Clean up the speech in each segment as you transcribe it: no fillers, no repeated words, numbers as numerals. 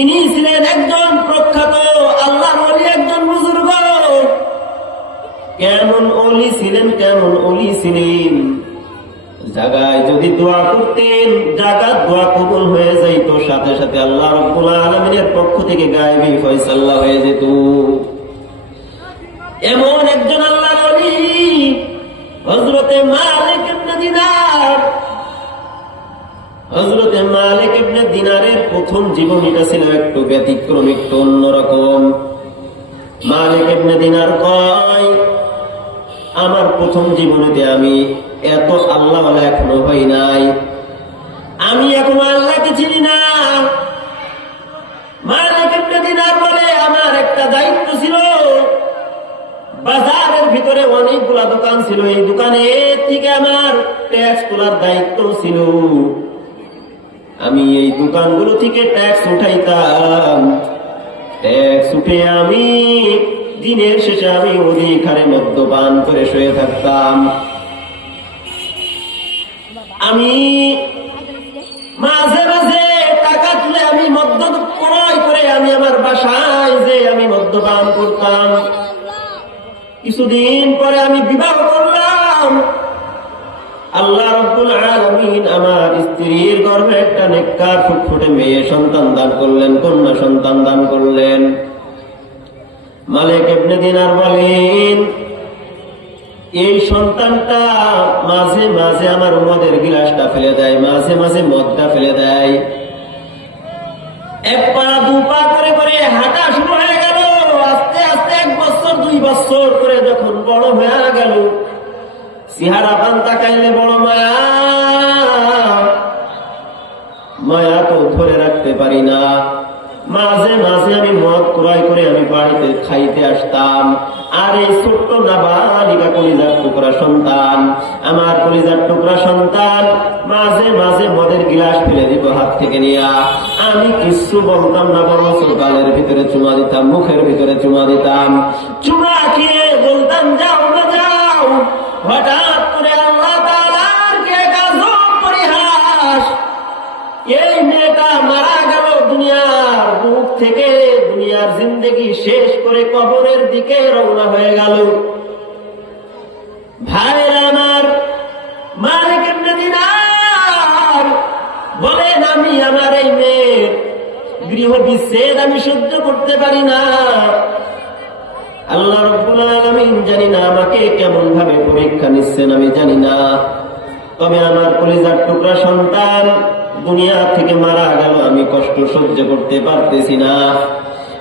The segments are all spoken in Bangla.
ইনি ছিলেন একজন প্রখ্যাত আল্লাহর ওলি, একজন বুজুর্গ। কেমন ওলি ছিলেন, কেমন ওলি ছিলেন! জায়গায় যদি দোয়া করতেন, জায়গার দোয়া কবুল হয়ে যাইত, সাথে সাথে আল্লাহ রাব্বুল আলামিনের পক্ষ থেকে গায়েবী ফয়সালা হয়ে যেত। এমন একজন আল্লাহর ওলি হযরতে মালিক ইবনে দিনার। হযরতে মালিক ইবনে দিনারের প্রথম জীবনীটা ছিল একটু ব্যতিক্রম, একটু অন্যরকম। মালিক ইবনে দিনার কয়, আমার প্রথম জীবনেতে আমি এত আল্লাহ এখনো হই নাই, আমি এখনো আল্লাহকে চিনি না। মালিক ইবনে দিনার বলে, আমার একটা দায়িত্ব ছিল, বাজারের ভিতরে অনেকগুলা দোকান ছিল, এই দোকানে থেকে আমার ট্যাক্স তোলার দায়িত্ব ছিল। আমি এই দোকানগুলো থেকে ট্যাক্স উঠাইতাম, ট্যাক্স উঠে আমি দিনের শেষে আমি অধিক হারে মদ্যপান করে শুয়ে থাকতাম। আমি মাঝে মাঝে টাকা তুলে আমি মদ্য ক্রয় করে আমি আমার বাসায় যে আমি মদ্যপান করতাম। কিছুদিন পরে আমি বিবাহ করলাম। আল্লাহ রাব্বুল আলামিন আমার স্ত্রীর গর্ভে একটা নেককার ফুটফুটে মেয়ে সন্তান দান করলেন, কন্যা সন্তান দান করলেন। মালিক ইবনে দিনার বলেন, এই সন্তানটা মাঝে মাঝে আমার মদের গিলাসটা ফেলে দেয়, মাঝে মাঝে মদটা ফেলে দেয়। এক পা দু পা করে করে হাঁটা শুরু হয়ে গেল। আস্তে আস্তে 1 বছর 2 বছর করে যখন বড় হয়ে গেল, চেহারা পান তাকাইলে বড় মায়া, মায়া তো ধরে রাখতে পারি না। মাঝে মাঝে আমি মদ ক্রয় করে আমি বাড়িতে খাইতে আসতাম। আর এই ছোট্ট নাবালিকা কলিজার টুকরা সন্তান, আমার কলিজার টুকরা সন্তান মাঝে মাঝে মদের গিলাস ফেলে দিত হাত থেকে নিয়ে। আমি কিছু বলতাম না, বরঞ্চ গালের ভিতরে চুমা দিতাম, মুখের ভিতরে চুমা দিতাম। চুমা খেয়ে বলতাম, যাও না যাও। হঠাৎ করে আল্লাহ তাআলার কি এক আজব পরিহাস! এই মেয়েটা মারা গেল দুনিয়ার বুক থেকে, দুনিয়ার জিন্দেগি শেষ করে কবরের দিকে রওনা হয়ে গেল। ভাইরা আমার, মালিক ইবনে দিনার বলেন, আমি আমার এই মেয়ের গৃহ বিচ্ছেদ আমি সহ্য করতে পারি না। আল্লাহ রাব্বুল আলামিন জানি না আমাকে কেমন ভাবে পরীক্ষা নিচ্ছেন, আমি জানি না। তবে আমার কলিজার টুকরা সন্তান দুনিয়া থেকে মারা গেল, আমি কষ্ট সহ্য করতে পারতেছি না।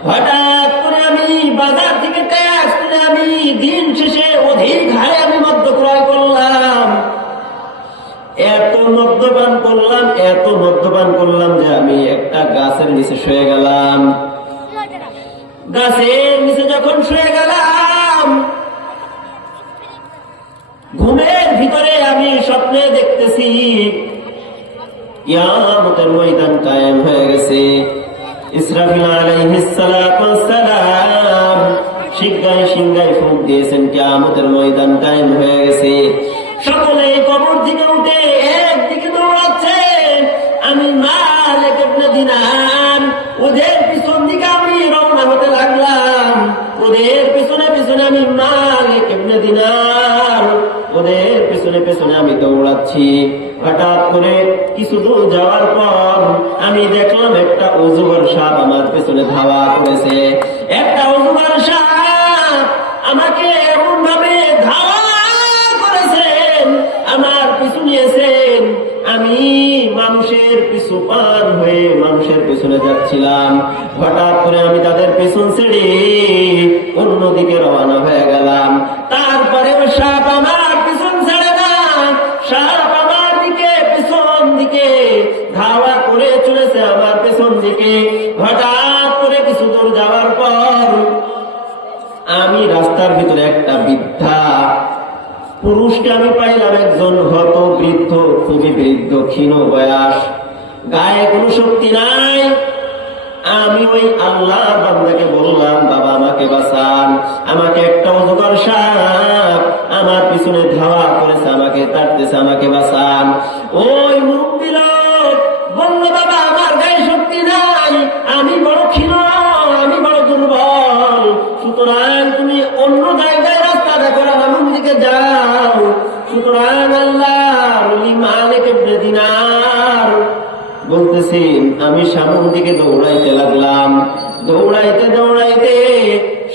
হঠাৎ করে আমি বাজার থেকে ট্যাক্স করে আমি দিন শেষে অধিক হারে আমি মদ্য ক্রয় করলাম। এত মদ্যপান করলাম, এত মদ্যপান করলাম যে আমি একটা গাছের নিচে শুয়ে গেলাম। গাছের নিচে যখন শুয়ে গেলাম, ঘুমের ভিতরে আমি স্বপ্নে দেখতেছি কিয়ামতের ময়দান কায়েম হয়ে গেছে। ইসরাফিল আলাইহিস সালাতু ওয়াস সালাম সিংহায় সিংহায় ফুঁক দিয়েছেন, কিয়ামতের ময়দান কায়েম হয়ে গেছে। সকলে কবর থেকে উঠে একদিকে দৌড়াচ্ছে। আমি মালিক ইবনে দিনার ওদের পিছন দিকে আমি রওনা হতে লাগলাম। ওদের পিছনে পিছনে আমি মালিক ইবনে দিনার, ওদের পিছনে পিছনে আমি দৌড়াচ্ছি। হঠাৎ করে কিছু দূর যাওয়ার পর আমি দেখলাম একটা অজগর সাপ আমার পেছনে ধাওয়া করেছে। একটা অজগর সাপ আমাকে এমন ভাবে ধাওয়া করেছেন, আমার পিছু নিয়েছেন। আমি মানুষের পিছু পান হয়ে মানুষের পেছনে যাচ্ছিলাম। হঠাৎ করে আমি তাদের পেছন ছেড়ে অন্যদিকে রওনা হয়ে গেলাম। তারপরেও সাপ আমার পিছন ছেড়ে না, সাপ আমার দিকে পেছন দিকে ধাওয়া করে চলেছে, আমার পেছন দিকে। হঠাৎ করে কিছু দূর যাওয়ার পর আমি রাস্তার ভিতরে একটা বৃদ্ধা পুরুষকে আমি পাইলাম, একজন হত বৃদ্ধ, খুবই বৃদ্ধ, ক্ষীণ বয়স, গায়ে কোনো শক্তি নাই। আমি ওই আল্লাহ বান্দাকে বললাম, বাবা আমাকে বাঁচান, আমাকে একটা অজগর সাপ আমার পিছনে ধাওয়া করেছে, আমাকে তাড়তেছে, আমাকে বাঁচান। ওই মুরব্বি লোক বলল, বাবা আমার গায়ে শক্তি নাই, আমি বড় সুতরাং আল্লাহর ওলি মালিক ইবনে দিনার বলতেছেন, আমি সামন দিকে দৌড়াইতে লাগলাম। দৌড়াইতে দৌড়াইতে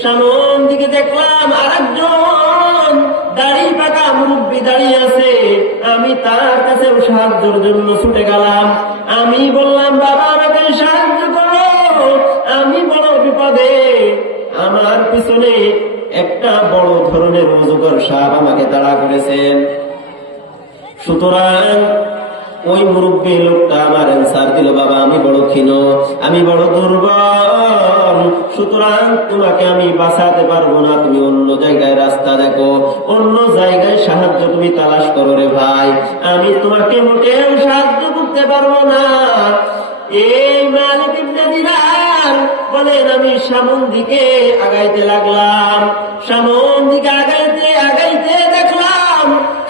সামন দিকে দেখলাম আরেকজন দাড়ি পাকা মুরব্বী দাঁড়িয়ে আছে। আমি তার কাছে সাহায্যের জন্য ছুটে গেলাম। আমি বললাম, বাবা আমাকে সাহায্য করো, আমি বড় বিপদে। আমার পিছনে একটা বড় ধরনের অজগর সাপ আমাকে তাড়া করেছেন। সুতরাং ওই মুরব্বী লোকটা আমার অ্যান্সার দিল, বাবা আমি বড় ক্ষীণ, আমি বড় দুর্বল, সুতরাং তোমাকে আমি বাঁচাতে পারবো না, তুমি অন্য জায়গায় রাস্তা দেখো, অন্য জায়গায় সাহায্য তুমি তালাশ করো রে ভাই, আমি তোমাকে মোটেও সাহায্য করতে পারবো না। এই মালিক ইবনে দিনার বলেন, আমি সামন দিকে আগাইতে লাগলাম। সামন দিকে আগাইতে আগাইতে দেখলাম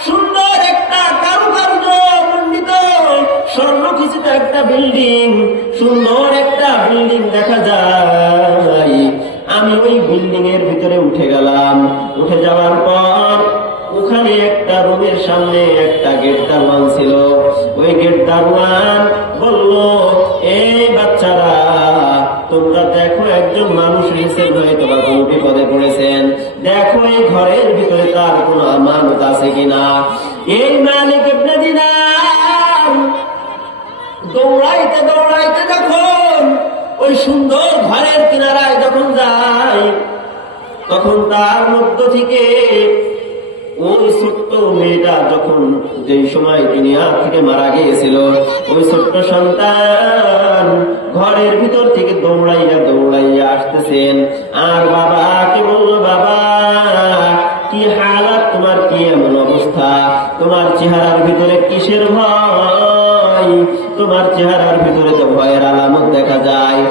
সুন্দর একটা কারুকার্য মণ্ডিত স্বর্ণখচিত একটা বিল্ডিং, সুন্দর একটা বিল্ডিং দেখা যায়। আমি ওই বিল্ডিং এর ভিতরে উঠে গেলাম। উঠে যাওয়ার পর ওখানে একটা রুমের সামনে একটা গেট দারোয়ান ছিল। ওই গেট দারোয়ান বলল, এই বাচ্চারা তোমরা দেখো একজন মানুষ রিসেল হয়ে তোমরা কোন বিপদে পড়েছেন, দেখো এই ঘরের ভিতরে তার কোন আমানত আছে কিনা। এই মালিক ইবনে দিনার দৌড়াইতে দৌড়াইতে যখন ওই সুন্দর ঘরের কিনারায় যখন যায়, তখন তার মধ্য থেকে ওই ছোট্ট মেয়েটা যখন যেই সময় দুনিয়া থেকে মারা গিয়েছিল, ওই ছোট্ট সন্তান ঘরের ভিতর থেকে দৌড়াইয়া দৌড়াইয়া আসতেছেন। আর বাবাকে বলল, বাবা কি হালাত তোমার, কি এমন অবস্থা, তোমার চেহারার ভিতরে কিসের ভয়, তোমার চেহারার ভিতরে তো ভয়ের আলামত দেখা যায়।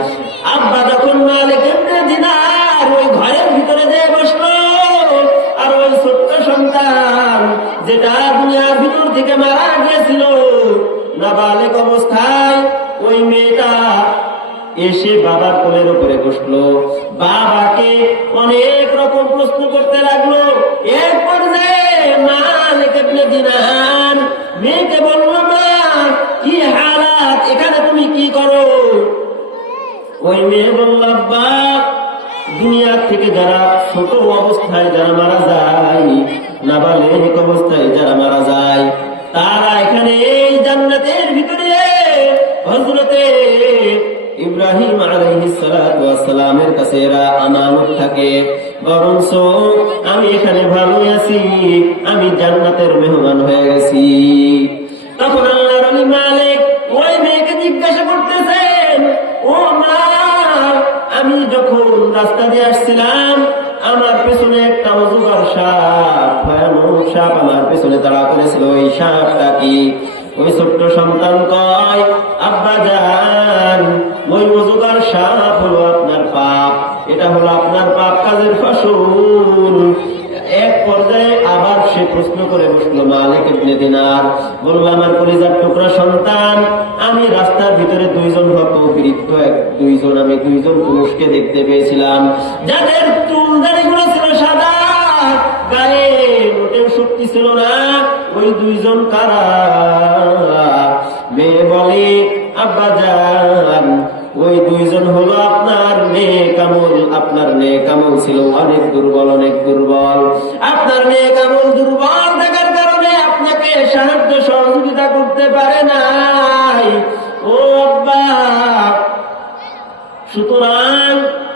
আব্বা যখন মালিক ইবনে দিনার ওই ঘরের ভিতরে যেয়ে বসলো, আর ওই ছোট্ট সন্তান যেটা দুনিয়ার ভিতর থেকে মারা গিয়েছিল নাবালেগ অবস্থায়, ওই মেয়েটা এসে বাবার কোলের উপরে বসলো, বাবাকে অনেক রকম প্রশ্ন করতে লাগলো। এক পর্যায়ে মালিক ইবনে দিনার মেয়েকে বলল, মা কি হালাত, এখানে তুমি কি করো? ওই মেয়ে বলল, আব্বা দুনিয়ার থেকে যারা ছোট অবস্থায় যারা মারা যায়, নাবালেগ অবস্থায় যারা মারা যায়, তারা এখানে এই জান্নাতের ভিতরে হযরতে ইব্রাহিম আলাইহিস সালাতু ওয়াস সালামের কাছে এরা আমানত থাকে, বরঞ্চ আমি এখানে ভালোই আছি, আমি জান্নাতের মেহমান হয়ে গেছি। তখন আল্লাহর ওলি মালিক ওই মেয়েকে জিজ্ঞাসা করতেছেন, ও মা আমি যখন রাস্তা দিয়ে আসছিলাম, আমার পেছনে একটা অজগর সাপ, ভয়ানক সাপ আমার পেছনে তাড়া করেছিল, ওই সাপটা কি? ওই ছোট্ট সন্তান কয়, আব্বা জান ওই অজগর সাপ হলো আপনার পাপ, এটা হলো আপনার পাপ কাজের ফসল। এক পর্যায়ে আবার সে প্রশ্ন করে বসলো মালিক ইবনে দিনার, বলল, আমার কলিজার টুকরা সন্তান, আমি রাস্তার ভিতরে দুইজন হতবৃত্ত আমি দুইজন পুরুষকে দেখতে পেয়েছিলাম, যাদের চুল দাড়িগুলো ছিল সাদা, গায়ে মোটেও শক্তি ছিল না, ওই দুইজন কারা? মেয়ে বলে, আব্বা জান ওই দুইজন হলো আপনার নেক আমল, আপনার নেক আমল ছিল অনেক দুর্বল, অনেক দুর্বল, আপনার নেক আমল দুর্বল থাকার কারণে আপনাকে সাহায্য সহযোগিতা করতে পারে নাই। ও আব্বা, সুতরাং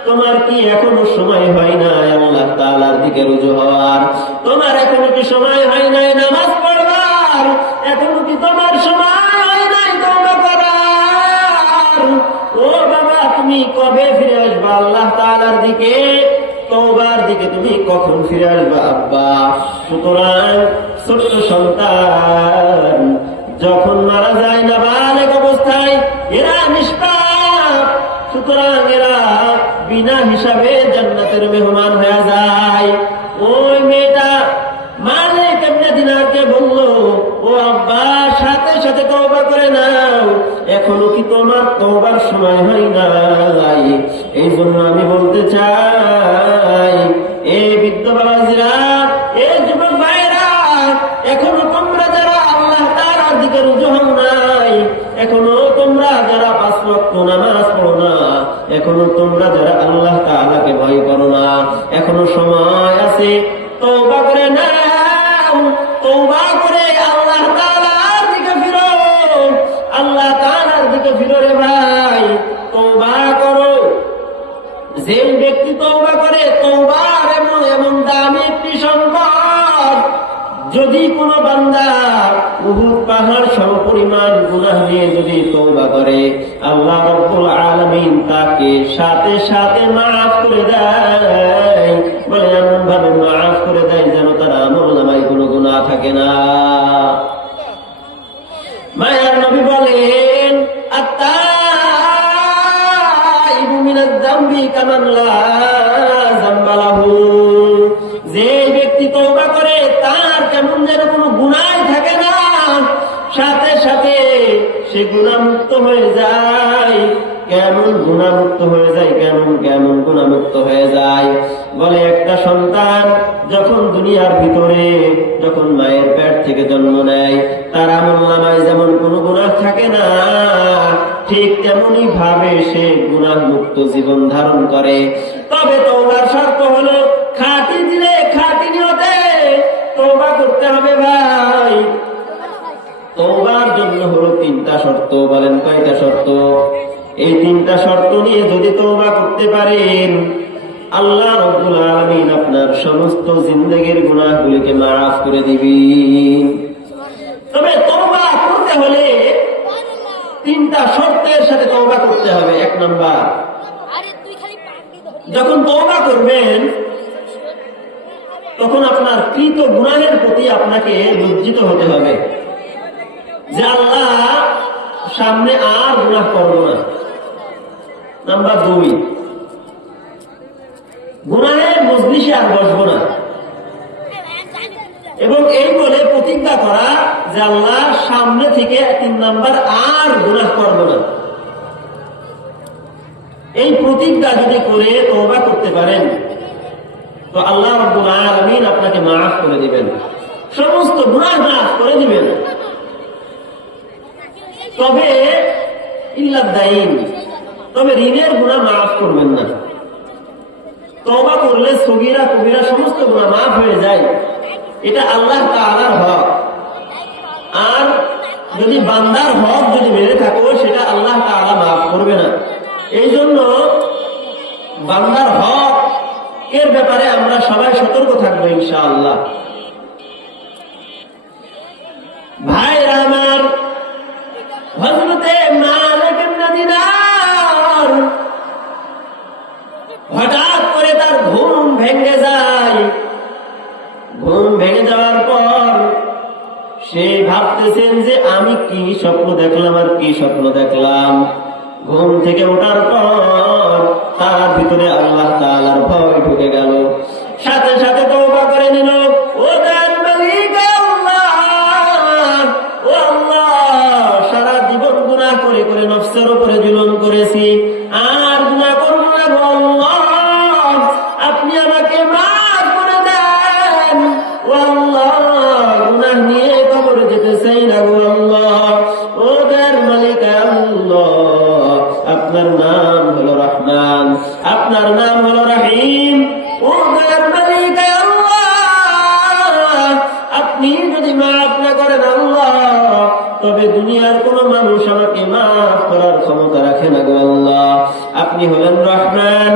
তোমার কি এখনো সময় হয় নাই আল্লাহ তাআলার দিকে রুজু হওয়ার? তোমার এখনো কি সময় হয় নাই নামাজ পড়বার? এখনো কি তোমার সময় হয় নাই তওবা করার? ও বাবা, তুমি কবে ফিরে আসবা আল্লাহ তাআলার দিকে? তওবার দিকে তুমি কখন ফিরে আসবা আব্বা? সুতরাং ছোট্ট সন্তান যখন মারা যায় নাবালেগ অবস্থায়, এরা নিষ্পাপ, সুতরাং এরা বিনা হিসাবে জান্নাতের মেহমান হয়ে যায়। ওই মেয়েটা মালিক ইবনে দিনারকে বলল, ও আব্বা সাথে সাথে তওবা করে নাও, এখনো কি তোমার তওবার সময় হয় নাই? এই জন্য আমি বলতে চাই, এই বৃদ্ধ বাবাজিরা, এই যুবক ভাইরা, এখনো এখনো তোমরা যারা 5 ওয়াক্ত নামাজ পড়ো না, এখনো তোমরা যারা আল্লাহ তাআলাকে ভয় করো না, এখনো সময় আছে, তওবা করে নাও, তওবা করে আল্লাহ তাআলার দিকে ফিরো, আল্লাহ তাআলার দিকে ফিরো রে ভাই, তওবা করো। যে ব্যক্তি তওবা করে, তওবার এমন দামি একটি সম্পদ, যদি কোনো বান্দা উহুদ পাহাড় সমপরিমাণ গুনাহ নিয়ে যদি তওবা করে, আল্লাহ রাব্বুল আলামিন তাকে সাথে সাথে মাফ করে দেয়। বলে এমন ভাবে মাফ করে দেয় যেন তার আমলনামায় কোনো গুনাহ থাকে না। মায়ার নবী বলেন, আত-তাইবু মিনাজ যামবি কামান লা যামবা লাহু। যে ব্যক্তি তওবা করে তার কেমন যেন কোনো গুনাহ থাকে না, সাথে সাথে সে গুনাহমুক্ত হয়ে যায়। কেমন গুনাহমুক্ত হয়ে যায়, কেমন গুনাহমুক্ত হয়ে যায়। বলে একটা সন্তান যখন দুনিয়ার ভিতরে, যখন মায়ের পেট থেকে জন্ম নেয়, তার আমলনামায় যেমন কোনো গুনাহ থাকে না, ঠিক তেমনি ভাবে সে গুনাহমুক্ত জীবন ধারণ করে। তবে তওবার শর্ত হলো খাঁটি দিলে, খাঁটি নিয়তে তওবা করতে হবে ভাই। তওবার জন্য হলো 3টা শর্ত। বলেন কয়টা শর্ত? এই 3টা শর্ত নিয়ে যদি তওবা করতে পারেন, আল্লাহ রাব্বুল আলামিন আপনার সমস্ত জিন্দেগীর গুনাহগুলিকে মাফ করে দিবেন। তবে তওবা করতে হলে 3টা শর্তের সাথে তওবা করতে হবে। 1 নাম্বার, যখন তওবা করবেন তখন আপনার কৃত গুনাহের প্রতি আপনাকে লজ্জিত হতে হবে যে আল্লাহ সামনে আর গুনাহ করব না। নাম্বার 2, গুনাহের মজলিসে আর বসবো না, এবং এই বলে প্রতিজ্ঞা করা যে আল্লাহ সামনে থেকে 3 নাম্বার আর গুনাহ করব না। এই প্রতিজ্ঞা যদি করে তওবা করতে পারেন তো আল্লাহ রাব্বুল আলামিন আপনাকে মাফ করে দিবেন, সমস্ত গুনাহ মাফ করে দিবেন। তবে ইল্লাদ দাইন, তবে ঋণের গুনাহ মাফ করবেন না। তওবা করলে সগীরা কবিরা সমস্ত গুনাহ মাফ হয়ে যায়, এটা আল্লাহ তাআলার হক। আর যদি বান্দার হক যদি মেরে থাকো, সেটা আল্লাহ তাআলা মাফ করবে না। এই জন্য বান্দার হক এর ব্যাপারে আমরা সবাই সতর্ক থাকবো ইনশাআল্লাহ। ভাইরা আমার, হযরতে মালিক ইবনে দিনার হঠাৎ করে তার ঘুম ভেঙে যায়। ঘুম ভেঙে যাওয়ার পর সে ভাবতেছেন যে আমি কি স্বপ্ন দেখলাম, আর কি স্বপ্ন দেখলাম। ঘুম থেকে ওঠার পর তার ভিতরে আল্লাহ তাআলার ভয় ঢুকে গেল। সাথে সাথে তওবা করে নিল, ও তার মালিক আল্লাহ, ও আল্লাহ, সারা জীবন গুনাহ করে করে নফসের উপরে জুলুম করেছি, আর গুনাহ করব না গো আল্লাহ, আপনি আমাকে মাফ করে দেন। ও আল্লাহ, গুনাহ নিয়ে কবরে যেতে চাই না গো আল্লাহ। ও তার মালিক আল্লাহ, আপনার নাম হলো রহমান, আপনার নাম হলো রহিম। ও দয়ার মালিক আল্লাহ, আপনি যদি মাফ না করেন আল্লাহ, তবে দুনিয়ার কোন মানুষ আমাকে মাফ করার ক্ষমতা রাখে না গো আল্লাহ। আপনি হলেন রহমান,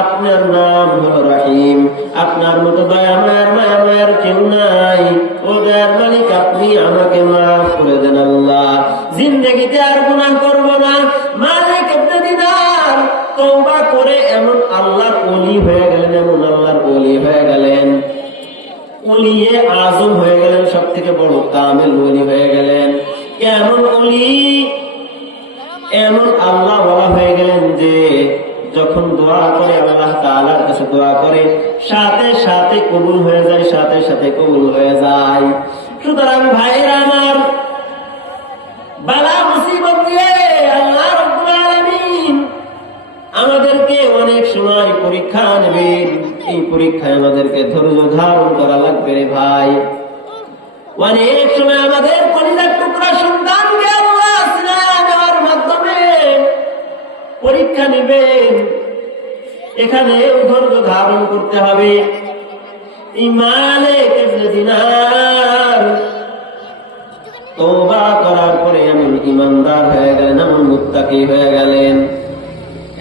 আপনার নাম হলো রহিম, আপনার মতো মায়ার কেউ নাই। ও দয়ার মালিক, আপনি আমাকে মাফ করে দেন আল্লাহ, জিন্দেগিতে আর গুনাহ করব না। মালিক ইবনে দিনার তওবা করে এমন আল্লাহর ওলি হয়ে গেলেন, এমন আল্লাহর ওলি হয়ে গেলেন, ওলিয়ে আজম হয়ে গেলেন, সব থেকে বড় কামেল ওলি হয়ে গেলেন। কেমন ওলি, এমন আল্লাহ ওয়ালা হয়ে গেলেন যে যখন দোয়া করে আল্লাহ তাআলার কাছে দোয়া করে, সাথে সাথে কবুল হয়ে যায়, সাথে সাথে কবুল হয়ে যায়। সুতরাং ভাইরা আমার, বালা মুসিবত দিয়ে আল্লাহ রাব্বুল আলামিন আমাদেরকে অনেক সময় পরীক্ষা নেবেন। এই পরীক্ষায় আমাদেরকে ধৈর্য ধারণ করা লাগবে রে ভাই। অনেক সময় আমাদের কলিজার টুকরা সন্তানকে আল্লাহ সিনায় এখানে ধৈর্য ধারণ করতে হবে। মালিক ইবনে দিনার তওবা করার পরে এমন ইমানদার হয়ে গেলেন, এমন মুত্তাকি হয়ে গেলেন,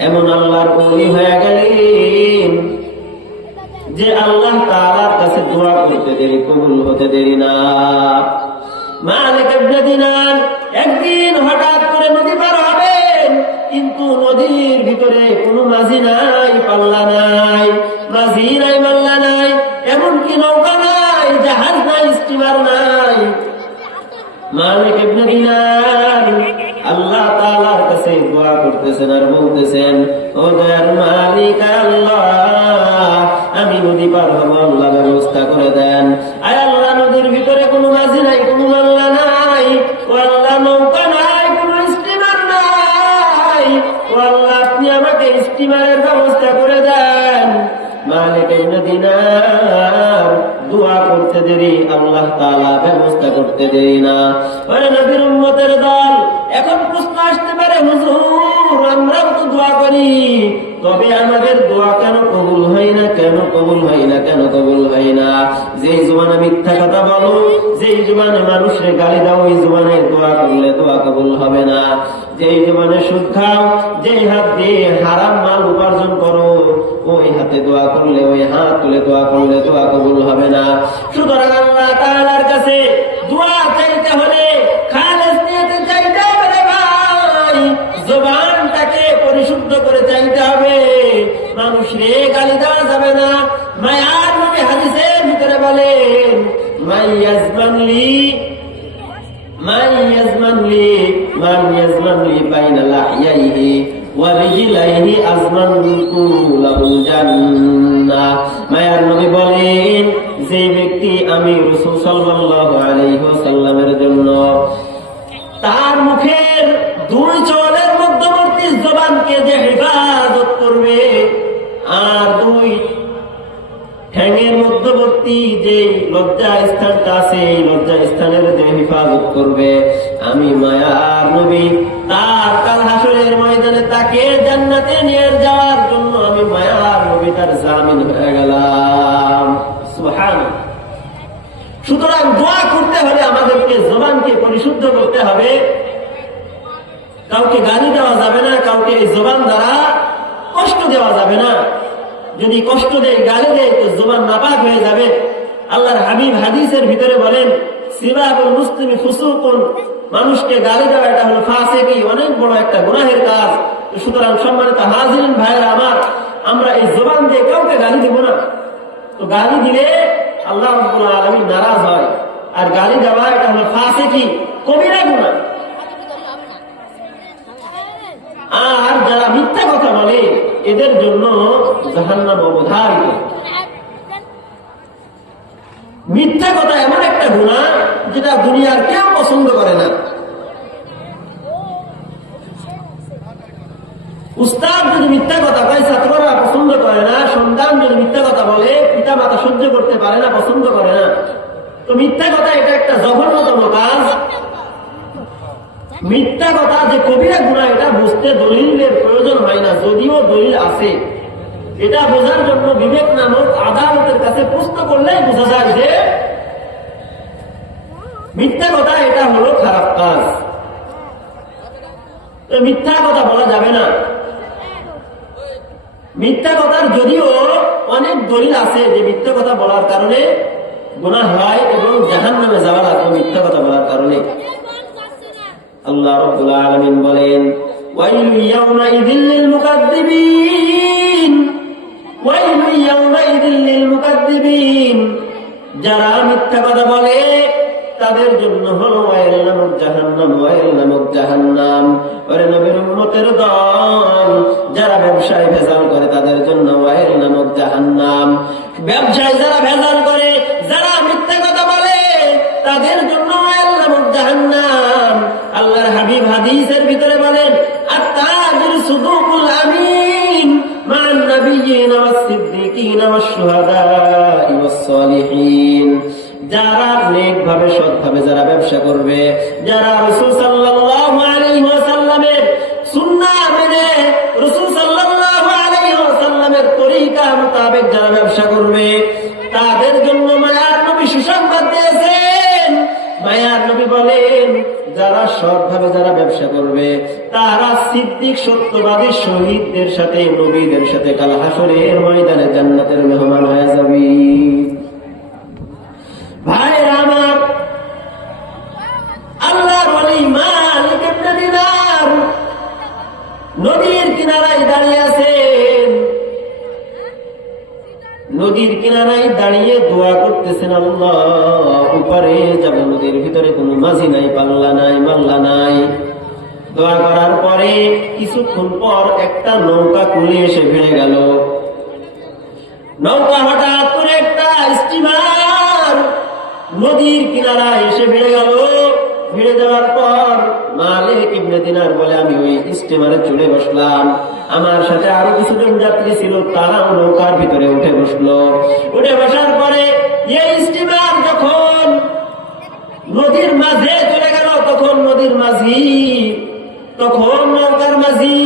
এমন আল্লাহর ওলি হয়ে গেলেন যে আল্লাহ তাআলার কাছে দোয়া করতে দেরি, কবুল হতে দেরি না। মালিক ইবনে দিনার একদিন হঠাৎ করে নদী পার হবেন, কিন্তু নদীর ভিতরে কোনো মাঝি নাই, পাল্লা নাই, মাঝি নাই, পাল্লা নাই, এমনকি নৌকা নাই, জাহাজ নাই, স্টিমার নাই। মালিক ইবনে দিনার আল্লাহ তাআলার কাছে দোয়া করতেছেন আর বলতেছেন, ও দয়ার মালিক আল্লাহ, আমি নদী পার হবো, আল্লাহ ব্যবস্থা করে দেন। আয় আল্লাহ, নদীর ভিতরে কোনো মাঝি নাই, কোনো মাল্লা নাই, ও আল্লাহ নৌকা নাই, কোনো স্টিমার নাই, ও আল্লাহ আপনি আমাকে স্টিমারের ব্যবস্থা করে দেন। মালিক ইবনে দিনার দোয়া করতে দেরি, আল্লাহ তাআলা ব্যবস্থা করতে দেরি না। ওরে নবীর উম্মতের দল, এখন প্রশ্ন আসতে পারে, হুজুর আমরাও তো দোয়া করি, তবে আমাদের দোয়া কেন কবুল হয় না, কেন কবুল হয় না, কেন কবুল হয় না? যেই জবানে মিথ্যা কথা বলো, যেই জবানে মানুষের গালি দাও, ওই জবানে দোয়া করলে দোয়া কবুল হবে না। যেই জবানে সুদ খাও, যেই হাত দিয়ে হারাম মাল উপার্জন করো, ওই হাতে দোয়া করলে, ওই হাত তুলে দোয়া করলে দোয়া কবুল হবে না। সুতরাং আল্লাহ তাআলার কাছে দোয়া চাইতে হলে খালেস নিয়তে চাইতে হবে রে ভাই, জবানটাকে পরিশুদ্ধ করে চাইতে হবে। মানুষরে গালি দেওয়া যাবে না। মায়ার নবী হাদিসের ভিতরে বলেন, মান ইয়াজমানলি বাইনা লাহইয়াইহি ওয়া রিজলাইহি আজমানতু লাহুল জান্নাহ। মায়ার নবী বলেন, যে ব্যক্তি আমি রাসূল সাল্লাল্লাহু আলাইহি ওয়াসাল্লামের জন্য তার মুখের দুই চোয়ালের মধ্যবর্তী জবানকে যে হেফাজত করবে, আর দুই ঠ্যাঙের মধ্যবর্তী যে লজ্জা স্থানটা আছে, এই লজ্জা স্থানের যে হেফাজত করবে, আমি মায়ার নবী তার কাল হাসরের ময়দানে তাকে জান্নাতে নিয়ে যাওয়ার জন্য আমি মায়ার নবী তার জামিন হয়ে গেলাম। সুবহানাল্লাহ। সুতরাং দোয়া করতে হলে আমাদেরকে জবানকে পরিশুদ্ধ করতে হবে। কাউকে গালি দেওয়া যাবে না, কাউকে এই জবান দ্বারা কষ্ট দেওয়া যাবে না। যদি কষ্ট দেয়, গালি দেয়, তো জবান নাপাক হয়ে যাবে। আল্লাহর হাবিব হাদিসের ভিতরে বলেন, সিবাবুল মুসলিমি ফুসুকুন, মানুষকে গালি দেওয়া এটা হলো ফাসিকি, অনেক বড় একটা গুনাহের কাজ। সুতরাং সম্মানিত হাজিরিন ভাইরা আমার, আমরা এই জবান দিয়ে কাউকে গালি দেব না। তো গালি দিলে আল্লাহ রাব্বুল আলামিন নারাজ হয়, আর গালি দেওয়া এটা হলো ফাসিকি, কবিরা গুনাহ। আর যারা মিথ্যা কথা বলে, এদের জন্য জাহান্নাম অবধারিত। মিথ্যা কথা এমন একটা গুনাহ যেটা দুনিয়ার কেউ পছন্দ করে না। উস্তাদ যদি মিথ্যা কথা কয়, ছাত্ররা পছন্দ করে না। সন্তান যদি মিথ্যা কথা বলে, পিতা মাতা সহ্য করতে পারে না, পছন্দ করে না। তো মিথ্যা কথা এটা একটা জঘন্যতম কাজ। মিথ্যা কথা যে কবিরা গুনাহ, এটা বুঝতে দলিলের প্রয়োজন হয় না, যদিও দলিল আছে। এটা বোঝার জন্য বিবেক নামক আদালতের কাছে প্রশ্ন করলেই বোঝা যায় যে মিথ্যা কথা এটা হলো খারাপ কাজ। মিথ্যা কথা বলা যাবে না। মিথ্যা কথার যদিও অনেক দলিল আছে যে মিথ্যা কথা বলার কারণে গুনাহ হয় এবং জাহান্নামে যাওয়া লাগবে মিথ্যা কথা বলার কারণে। আল্লাহ রাব্বুল আলামিন বলেন, ওয়াইলু ইয়াউমাইযিল লিল মুকাদ্দিবিন, ওয়াইলু ইয়াউমাইযিল লিল মুকাদ্দিবিন, যারা মিথ্যা কথা বলে তাদের জন্য হলো ওয়াইল নামক জাহান্নাম, ওয়াইল নামক জাহান্নাম। ওরে নবীর উম্মতের দল, যারা ব্যবসায় ভেজাল করে তাদের জন্য ওয়াইল নামক জাহান্নাম। ব্যবসায় যারা ভেজাল করে, যারা মিথ্যা কথা বলে, তাদের জন্য ওয়াইল নামক জাহান্নাম। আল্লাহর হাবিব হাদিসের ভিতরে বলেন, আত-তাজির সুদুকুল আমিন মান নাবিয়্যিনা ওয়াস সিদ্দিকিনা ওয়াস শুহাদা'i ওয়াস সালিহিন। যারা নেক ভাবে, সৎ ভাবে যারা ব্যবসা করবে, যারা রাসূল সাল্লাল্লাহু আলাইহি ওয়াসাল্লামের সুন্নাহ মেনে, রাসূল সাল্লাল্লাহু আলাইহি ওয়াসাল্লামের সৎভাবে যারা ব্যবসা করবে তারা সিদ্দিক সত্যবাদী শহীদদের সাথে নবীদের সাথে কাল হাসরের ময়দানে জান্নাতের মেহমান হয়ে যাবে। ভাইরা আমার, আল্লাহর ওলি মালিক ইবনে দিনার নদীর কিনারায় দাঁড়িয়ে আছেন, নদীর কিনারায় দাঁড়িয়ে দোয়া করতেছেন, আল্লাহ উপরে যাব, নদীর ভিতরে কোনো মাঝি নাই, পাল্লা নাই, মাল্লা নাই। দোয়া করার পরে কিছুক্ষণ পর একটা নৌকা কুলে এসে ভিড়ে গেল। নৌকা হঠাৎ করে একটা স্টিমার নদীর কিনারায় এসে ভিড়ে গেল। ভিড়ে যাওয়ার পর মালিক ইবনে দিনার বলে, আমি ওই স্টিমারে চড়ে বসলাম, আমার সাথে আরো কিছুজন যাত্রী ছিল, তারাও নৌকার ভিতরে উঠে বসলো। উঠে বসার পরে এই স্টিমার যখন নদীর মাঝে চলে গেল, তখন নদীর মাঝি, তখন নৌকার মাঝি